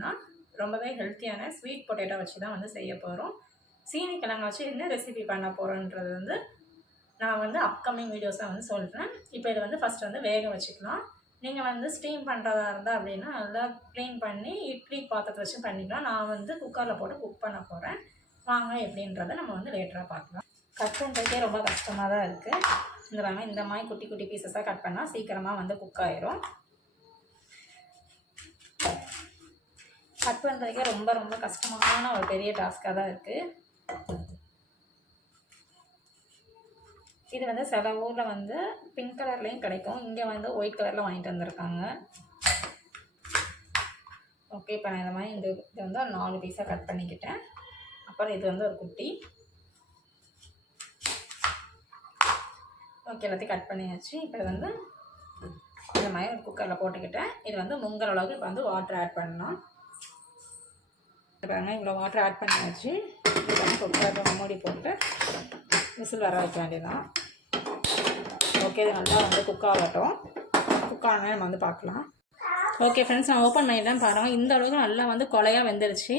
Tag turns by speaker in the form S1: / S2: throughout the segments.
S1: அப்படின்னா ரொம்பவே ஹெல்த்தியான ஸ்வீட் பொட்டேட்டோ வச்சு தான் வந்து செய்ய போகிறோம் சீனி கிழங்கு வச்சு என்ன ரெசிபி பண்ண போகிறோன்றது வந்து நான் வந்து அப்கமிங் வீடியோஸாக வந்து சொல்கிறேன் இப்போ இதை வந்து ஃபஸ்ட் வந்து வேக வச்சுக்கலாம். நீங்கள் வந்து ஸ்டீம் பண்ணுறதா இருந்தால் அப்படின்னா நல்லா க்ளீன் பண்ணி இட்லி பாத்திரத்தை வச்சு பண்ணிக்கலாம். நான் வந்து குக்கரில் போட்டு குக் பண்ண போகிறேன் வாங்க எப்படின்றத நம்ம வந்து லேட்டராக பார்க்கலாம். கட் பண்ணுறதுக்கே ரொம்ப கஷ்டமாக தான் இருக்குது இந்த மாதிரி இந்த மாதிரி குட்டி குட்டி பீசஸாக கட் பண்ணால் சீக்கிரமாக வந்து குக் ஆயிரும். கட் பண்ணுறதுக்கே ரொம்ப ரொம்ப கஷ்டமான ஒரு பெரிய டாஸ்க்காக தான் இருக்குது இது வந்து சில ஊரில் வந்து பிங்க் கலர்லேயும் கிடைக்கும். இங்கே வந்து ஒயிட் கலரில் வாங்கிட்டு வந்திருக்காங்க. ஓகே இப்போ நான் இந்த மாதிரி இந்த இது வந்து ஒரு நாலு பீஸாக கட் பண்ணிக்கிட்டேன். அப்புறம் இது வந்து ஒரு குட்டி. ஓகே எல்லாத்தையும் கட் பண்ணியாச்சு. இப்போ இது வந்து இந்த மாதிரி ஒரு குக்கரில் போட்டுக்கிட்டேன். இது வந்து முங்குற அளவுக்கு இப்போ வந்து வாட்டர் ஆட் பண்ணலாம். பாருங்கள் இவ்வளோ வாட்டர் ஆட் பண்ணியாச்சு. இப்போ வந்து குக்கரில் மூடி போட்டு விசில் வர வைக்க வேண்டியதான் ஓகே இது நல்லா வந்து குக் ஆகட்டும். குக் ஆனால் நம்ம வந்து பார்க்கலாம். ஓகே ஃப்ரெண்ட்ஸ் நான் ஓப்பன் பண்ணிட்டேன் பாருங்கள் இந்த அளவுக்கு நல்லா வந்து கொலையாக வெந்துருச்சு.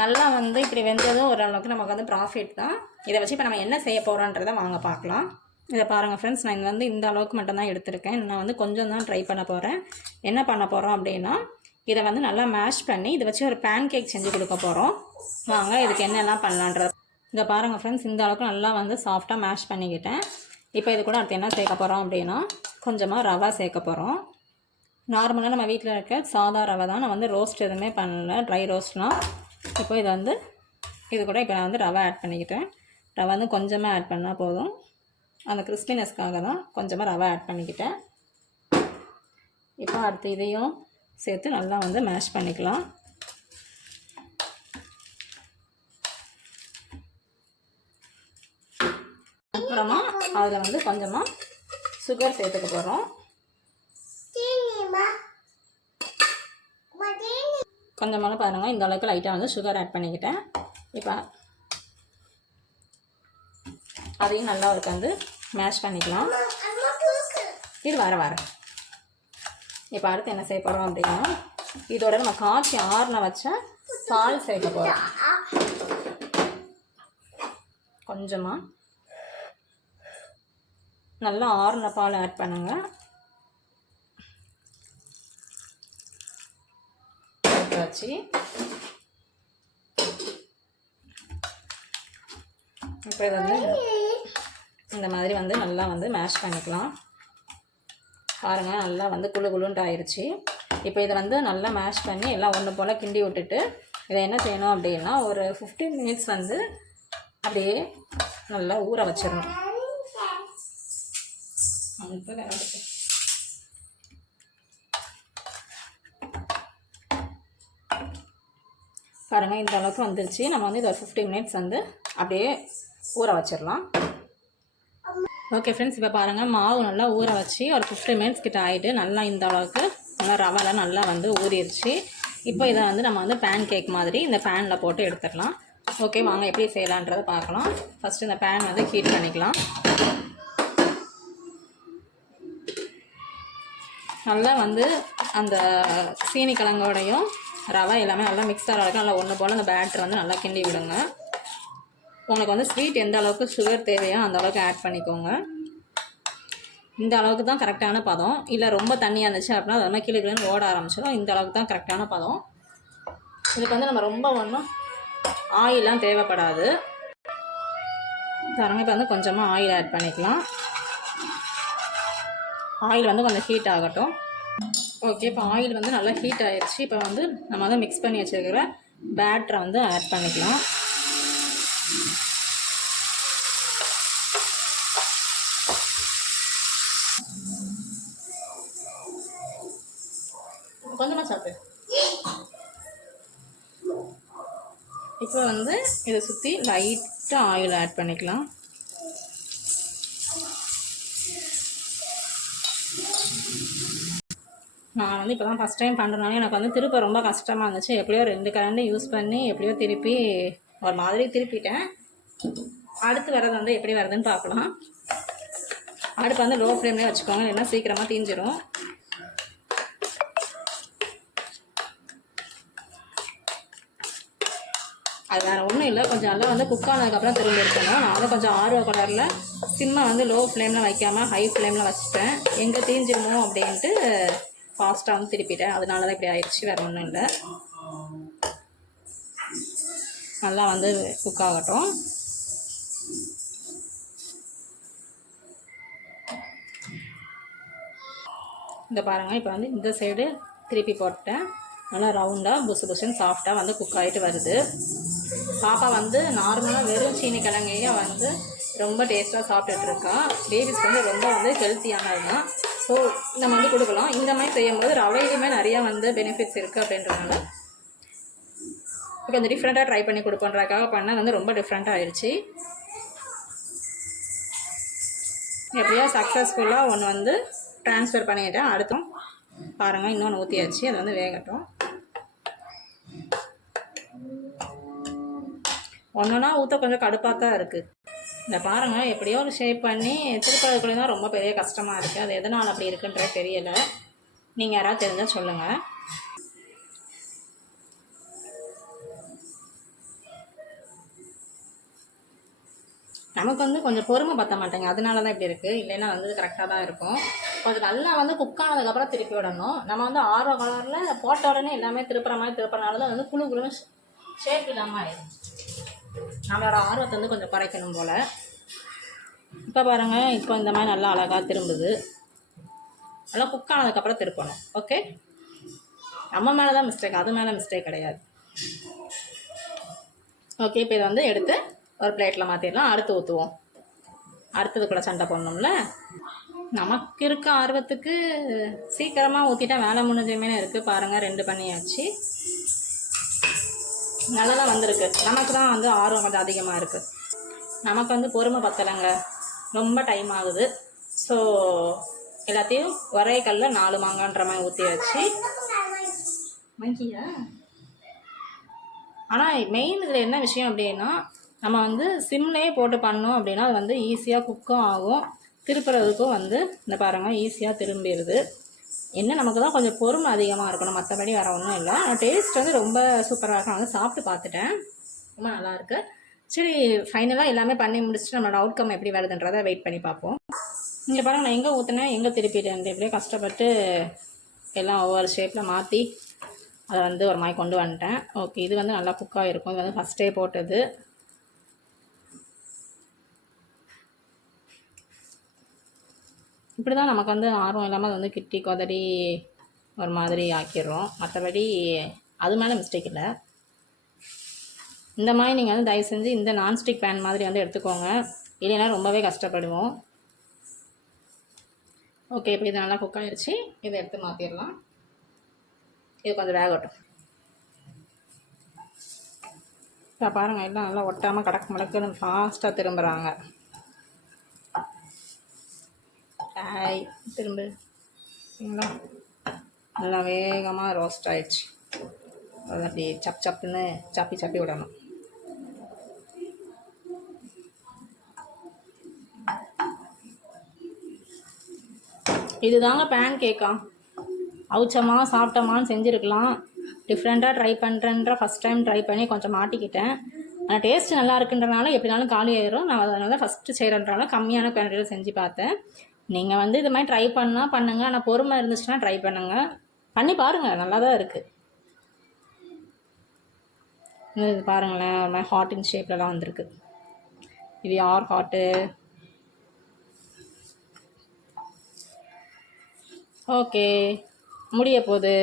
S1: நல்லா வந்து இப்படி வெந்ததும் ஓரளவுக்கு நமக்கு வந்து ப்ராஃபிட் தான். இதை வச்சு இப்போ நம்ம என்ன செய்ய போகிறோன்றதை வாங்க பார்க்கலாம். இதை பாருங்கள் ஃப்ரெண்ட்ஸ் நான் வந்து இந்த அளவுக்கு மட்டும்தான் எடுத்திருக்கேன். நான் வந்து கொஞ்சம் தான் ட்ரை பண்ண போகிறேன் என்ன பண்ண போகிறோம் அப்படின்னா இதை வந்து நல்லா மேஷ் பண்ணி இதை வச்சு ஒரு பேன் கேக் செஞ்சு கொடுக்க போகிறோம் வாங்க இதுக்கு என்னெல்லாம் பண்ணலான்றது. இதை பாருங்கள் ஃப்ரெண்ட்ஸ் இந்த அளவுக்கு நல்லா வந்து சாஃப்டாக மேஷ் பண்ணிக்கிட்டேன். இப்போ இது கூட அடுத்து என்ன சேர்க்க போகிறோம் அப்படின்னா கொஞ்சமாக ரவா சேர்க்க போகிறோம் நார்மலாக நம்ம வீட்டில் இருக்க சாதா ரவை தான். நான் வந்து ரோஸ்ட் எதுவுமே பண்ணல ட்ரை ரோஸ்ட்லாம் இப்போ இதை வந்து இது கூட இப்போ நான் வந்து ரவை ஆட் பண்ணிக்கிட்டேன். ரவை வந்து கொஞ்சமாக ஆட் பண்ணால் போதும். அந்த கிறிஸ்பினஸ்க்காக தான் கொஞ்சமாக ரவை ஆட் பண்ணிக்கிட்டேன். இப்போ அடுத்து இதையும் சேர்த்து நல்லா வந்து மேஷ் பண்ணிக்கலாம். அப்புறமா அதில் வந்து கொஞ்சமாக சுகர் சேர்த்துக்க போகிறோம் கொஞ்சமாக பாருங்கள் இந்த அளவுக்கு லைட்டாக வந்து சுகர் ஆட் பண்ணிக்கிட்டேன். இப்போ அதையும் நல்லா ஒரு வந்து மேஷ் பண்ணிக்கலாம். இது வர வர. இப்போ அடுத்து என்ன செய்ய போகிறோம் அப்படின்னா இதோட நம்ம காய்ச்சி ஆறுன வச்ச பால் சேர்க்க போகிறோம் கொஞ்சமாக நல்லா ஆறுன பால் ஆட் பண்ணுங்க. வச்சு. இப்போ இது வந்து இந்த மாதிரி வந்து நல்லா வந்து மேஷ் பண்ணிக்கலாம். பாருங்கள் நல்லா வந்து குழு குழுன்ட்டு ஆயிடுச்சு இப்போ இதை வந்து நல்லா மேஷ் பண்ணி எல்லாம் ஒன்று போல் கிண்டி விட்டுட்டு இதை என்ன செய்யணும் அப்படின்னா ஒரு ஃபிஃப்டீன் மினிட்ஸ் வந்து அப்படியே நல்லா ஊற வச்சிடணும். பாருங்கள் இந்த அளவுக்கு வந்துருச்சு. நம்ம வந்து இதை ஒரு ஃபிஃப்டி மினிட்ஸ் வந்து அப்படியே ஊற வச்சிடலாம். ஓகே ஃப்ரெண்ட்ஸ் இப்போ பாருங்கள் மாவு நல்லா ஊற வச்சு ஒரு ஃபிஃப்டி மினிட்ஸ் கிட்ட ஆகிட்டு நல்லா இந்த அளவுக்கு நல்லா ரவெல்லாம் நல்லா வந்து ஊறிடுச்சு இப்போ இதை வந்து நம்ம வந்து பேன் கேக் மாதிரி இந்த பேனில் போட்டு எடுத்துக்கலாம் ஓகே வாங்க எப்படி செய்யலான்றதை பார்க்கலாம். ஃபஸ்ட்டு இந்த பேன் வந்து ஹீட் பண்ணிக்கலாம். நல்லா வந்து அந்த சீனி கிழங்கோடையும் ரவை எல்லாமே நல்லா மிக்ஸ் ஆகிற அளவுக்கு நல்லா ஒன்று போல் அந்த பேட்டர் வந்து நல்லா கிண்டி விடுங்க. உங்களுக்கு வந்து ஸ்வீட் எந்த அளவுக்கு சுகர் தேவையோ அந்த அளவுக்கு ஆட் பண்ணிக்கோங்க. இந்த அளவுக்கு தான் கரெக்டான பதம். இல்லை ரொம்ப தண்ணியாக இருந்துச்சு அப்படின்னா அது மாதிரி கிளி ஓட ஆரம்பிச்சிடும். இந்த அளவுக்கு தான் கரெக்டான பதம். இதுக்கு வந்து நம்ம ரொம்ப ஒன்றும் ஆயிலாம் தேவைப்படாது. தரங்க இப்போ வந்து கொஞ்சமாக ஆயில் ஆட் பண்ணிக்கலாம். ஆயில் வந்து கொஞ்சம் ஹீட் ஆகட்டும். ஓகே இப்போ ஆயில் வந்து நல்லா ஹீட் ஆயிடுச்சு இப்போ வந்து நம்ம வந்து மிக்ஸ் பண்ணி வச்சுருக்கிற பேட்டரை வந்து ஆட் பண்ணிக்கலாம். இப்போ வந்து இதை சுற்றி லைட்டாக ஆயில் ஆட் பண்ணிக்கலாம். நான் வந்து இப்போ தான் ஃபஸ்ட் டைம் பண்ணுறனால எனக்கு வந்து திருப்ப ரொம்ப கஷ்டமாக இருந்துச்சு. எப்படியோ ரெண்டு கரண்டு யூஸ் பண்ணி எப்படியோ திருப்பி ஒரு மாதிரி திருப்பிட்டேன். அடுத்து வர்றது வந்து எப்படி வருதுன்னு பார்க்கலாம். அடுப்பு வந்து லோ ஃப்ளேம்லேயே வச்சுக்கோங்க இல்லைன்னா சீக்கிரமாக தீஞ்சிரும். அது வேறு ஒன்றும் இல்லை. கொஞ்சம் நல்லா வந்து குக் ஆனதுக்கப்புறம் திரும்ப எடுக்கணும் நான் வந்து கொஞ்சம் ஆர்வ கலரில் சிம்மை வந்து லோ ஃப்ளேமில் வைக்காமல் ஹை ஃப்ளேமில் வச்சுட்டேன். எங்கே தீஞ்சிருமோ அப்படின்ட்டு ஃபாஸ்ட்டாக வந்து திருப்பிட்டேன். அதனால தான் இப்படி ஆயிடுச்சு. வேறு ஒன்றும் இல்லை. நல்லா வந்து குக் ஆகட்டும். இந்த பாருங்கள் இப்போ வந்து இந்த சைடு திருப்பி போட்டேன். நல்லா ரவுண்டாக புசு புசுன்னு சாஃப்டாக வந்து குக் ஆகிட்டு வருது. பாப்பா வந்து நார்மலாக வெறும் சீனி வந்து ரொம்ப டேஸ்ட்டாக சாப்பிட்டுட்ருக்கா. பேபிஸ்க்கு வந்து ரொம்ப வந்து ஹெல்த்தியானது தான் ஸோ நம்ம வந்து கொடுக்கலாம். இந்த மாதிரி செய்யும்போது ரவையிலுமே நிறையா வந்து பெனிஃபிட்ஸ் இருக்குது அப்படின்றதுனால. கொஞ்சம் டிஃப்ரெண்ட்டாக ட்ரை பண்ணி கொடுப்போன்றக்காக பண்ணால் வந்து ரொம்ப டிஃப்ரெண்ட்டாக ஆயிடுச்சு எப்படியா சக்ஸஸ்ஃபுல்லாக ஒன்று வந்து ட்ரான்ஸ்ஃபர் பண்ணிட்டேன் அடுத்தும் பாருங்கள் இன்னொன்று ஊற்றியாச்சு அது வந்து வேகட்டும். ஒன்றுனா ஊற்ற கொஞ்சம் கடுப்பாக தான் இருக்குது இந்த பாருங்கள் எப்படியோ ஒரு ஷேப் பண்ணி திருப்பதிக்குள்ளே தான் ரொம்ப பெரிய கஷ்டமாக இருக்குது அது எதனால் அப்படி இருக்குன்ற தெரியலை. நீங்கள் யாராவது தெரிஞ்சால் சொல்லுங்கள் நமக்கு வந்து கொஞ்சம் பொறுமை பற்ற மாட்டேங்க. அதனால தான் இப்படி இருக்குது இல்லைன்னா வந்து கரெக்டாக தான் இருக்கும். கொஞ்சம் நல்லா வந்து குக் ஆனதுக்கப்புறம் திருப்பி விடணும். நம்ம வந்து ஆர்வ கலரில் போட்ட உடனே எல்லாமே திருப்புற மாதிரி திருப்புறனால தான் வந்து குழு குழுன்னு ஷேப் இல்லாமல் ஆயிடும் நம்மளோட ஆர்வத்தை வந்து கொஞ்சம் குறைக்கணும் போல். இப்போ பாருங்கள் இப்போ இந்த மாதிரி நல்லா அழகாக திரும்புது. நல்லா குக் ஆனதுக்கப்புறம் திருப்பணும். ஓகே நம்ம மேலே தான் மிஸ்டேக் அது மேலே மிஸ்டேக் கிடையாது. ஓகே இப்போ இதை வந்து எடுத்து ஒரு பிளேட்டில் மாற்றிடலாம் அடுத்து ஊற்றுவோம் அடுத்தது கூட சண்டை போடணும்ல? நமக்கு இருக்க ஆர்வத்துக்கு சீக்கிரமாக ஊற்றிட்டா வேலை முடிஞ்சுமே இருக்குது பாருங்கள் ரெண்டு பண்ணியாச்சு. நல்லா தான் வந்திருக்கு. நமக்கு தான் வந்து ஆர்வம் கொஞ்சம் அதிகமாக இருக்குது நமக்கு வந்து பொறுமை பத்தலைங்க. ரொம்ப டைம் ஆகுது. ஸோ எல்லாத்தையும் ஒரே கல்ல நாலு மாங்கான்ற மாதிரி ஊற்றி வச்சு. மங்கியா? ஆனால் மெயின் இதில் என்ன விஷயம் அப்படின்னா நம்ம வந்து சிம்லேயே போட்டு பண்ணோம் அப்படின்னா அது வந்து ஈஸியாக குக்கும் ஆகும். திருப்புறதுக்கும் வந்து இந்த பாருங்கள் ஈஸியாக திரும்பிடுது என்ன நமக்கு தான் கொஞ்சம் பொறுமை அதிகமாக இருக்கணும். மற்றபடி வேறு ஒன்றும் இல்லை. டேஸ்ட் வந்து ரொம்ப சூப்பராக இருக்கும். வந்து சாப்பிட்டு பார்த்துட்டேன். ரொம்ப நல்லாயிருக்கு சரி ஃபைனலாக எல்லாமே பண்ணி முடிச்சுட்டு நம்மளோட அவுட்கம் எப்படி வருதுன்றதை வெயிட் பண்ணி பார்ப்போம். இங்கே பாருங்கள் நான் எங்கே ஊற்றினேன் எங்கே திருப்பிட்டேன் எப்படியோ கஷ்டப்பட்டு எல்லாம் ஒவ்வொரு ஷேப்பில் மாற்றி அதை வந்து ஒரு மாதிரி கொண்டு வந்துட்டேன். ஓகே இது வந்து நல்லா குக்காக இருக்கும். இது வந்து ஃபஸ்ட்டே போட்டது. இப்படி தான் நமக்கு வந்து ஆர்வம் இல்லாமல் அது வந்து கிட்டி கொதறி ஒரு மாதிரி ஆக்கிடுறோம். மற்றபடி அது மேலே மிஸ்டேக் இல்லை. இந்த மாதிரி நீங்கள் வந்து தயவு செஞ்சு இந்த நான்ஸ்டிக் பேன் மாதிரி வந்து எடுத்துக்கோங்க. இல்லைன்னா ரொம்பவே கஷ்டப்படுவோம். ஓகே இப்போ இது நல்லா குக் ஆகிடுச்சு இதை எடுத்து மாற்றிடலாம் இது கொஞ்சம் வேகட்டும். இப்போ பாருங்கள் எல்லாம் நல்லா ஒட்டாமல் கடக்கு முடக்குன்னு ஃபாஸ்ட்டாக திரும்புகிறாங்க ஹாய் திரும்ப. நல்லா வேகமாக ரோஸ்ட் ஆயிடுச்சு. அது அப்படி சப் சப்புன்னு சப்பி சப்பி விடணும். இது தாங்க பேன் கேக்கா அவுச்சமா சாப்பிட்டோமான்னு செஞ்சுருக்கலாம். டிஃப்ரெண்ட்டாக ட்ரை பண்ணுறேன்ற ஃபஸ்ட் டைம் ட்ரை பண்ணி கொஞ்சம் மாட்டிக்கிட்டேன். ஆனால் டேஸ்ட் நல்லா இருக்குன்றனால எப்படினாலும் காலி ஆயிரும். நான் அதனால ஃபஸ்ட்டு செய்கிறன்றனால கம்மியான குவான்டிட்டியில் செஞ்சு பார்த்தேன். நீங்கள் வந்து இது மாதிரி ட்ரை பண்ணால் பண்ணுங்கள் ஆனால் பொறுமை இருந்துச்சுன்னா ட்ரை பண்ணுங்கள் பண்ணி பாருங்கள் நல்லா தான் இருக்குது இது பாருங்களேன். ஒரு மாதிரி ஹார்ட்டின் ஷேப்லலாம் வந்திருக்கு. இது யார் ஹார்ட்டு ஓகே முடிய போகுது.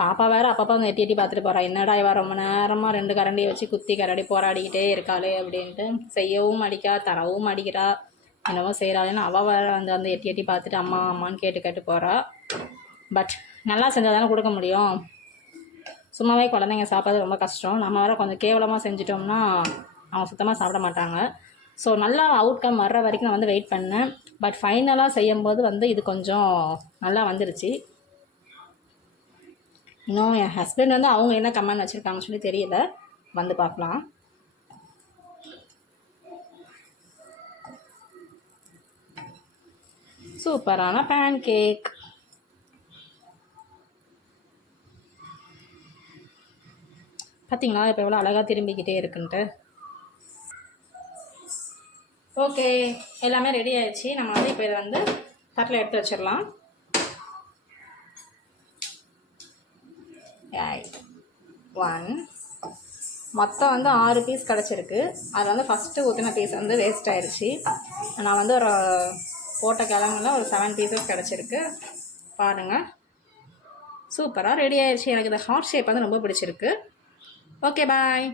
S1: பாப்பா வேறு அப்பப்போ வந்து எட்டி எட்டி பார்த்துட்டு போகிறா என்னடா இவ ரொம்ப நேரமாக ரெண்டு கரண்டியை வச்சு குத்தி கரடி போராடிக்கிட்டே இருக்காளே அப்படின்ட்டு செய்யவும் அடிக்கா தரவும் அடிக்கிறா. என்னவோ செய்கிறாள்னு அவள் வேறு வந்து வந்து எட்டி எட்டி பார்த்துட்டு அம்மா அம்மான்னு கேட்டு கேட்டு போகிறா பட் நல்லா செஞ்சால் தானே கொடுக்க முடியும். சும்மாவே குழந்தைங்க சாப்பிட்றது ரொம்ப கஷ்டம். நம்ம வேறு கொஞ்சம் கேவலமாக செஞ்சிட்டோம்னா அவங்க சுத்தமாக சாப்பிட மாட்டாங்க. ஸோ நல்லா அவுட்கம் வர்ற வரைக்கும் நான் வந்து வெயிட் பண்ணேன். பட் ஃபைனலாக செய்யும்போது வந்து இது கொஞ்சம் நல்லா வந்துருச்சு. இன்னும் என் ஹஸ்பண்ட் வந்து அவங்க என்ன கமெண்ட் வச்சுருக்காங்கன்னு சொல்லி தெரியல. வந்து பார்க்கலாம். சூப்பரான பேன் கேக் பார்த்தீங்களா இப்போ எவ்வளோ அழகாக திரும்பிக்கிட்டே இருக்குன்ட்டு. ஓகே எல்லாமே ரெடி ஆயிடுச்சு. நம்ம வந்து இப்போ இதை வந்து தட்டில் எடுத்து வச்சிடலாம். ஒன் மொத்தம் வந்து ஆறு பீஸ் கிடச்சிருக்கு. அதில் வந்து ஃபஸ்ட்டு ஊற்றின பீஸ் வந்து வேஸ்ட் ஆயிடுச்சு நான் வந்து ஒரு போட்ட கிழங்குல ஒரு செவன் பீசஸ் கிடச்சிருக்கு. பாருங்கள் சூப்பராக ரெடி ஆயிடுச்சு எனக்கு இந்த ஹார்ட் ஷேப் வந்து ரொம்ப பிடிச்சிருக்கு. Okay bye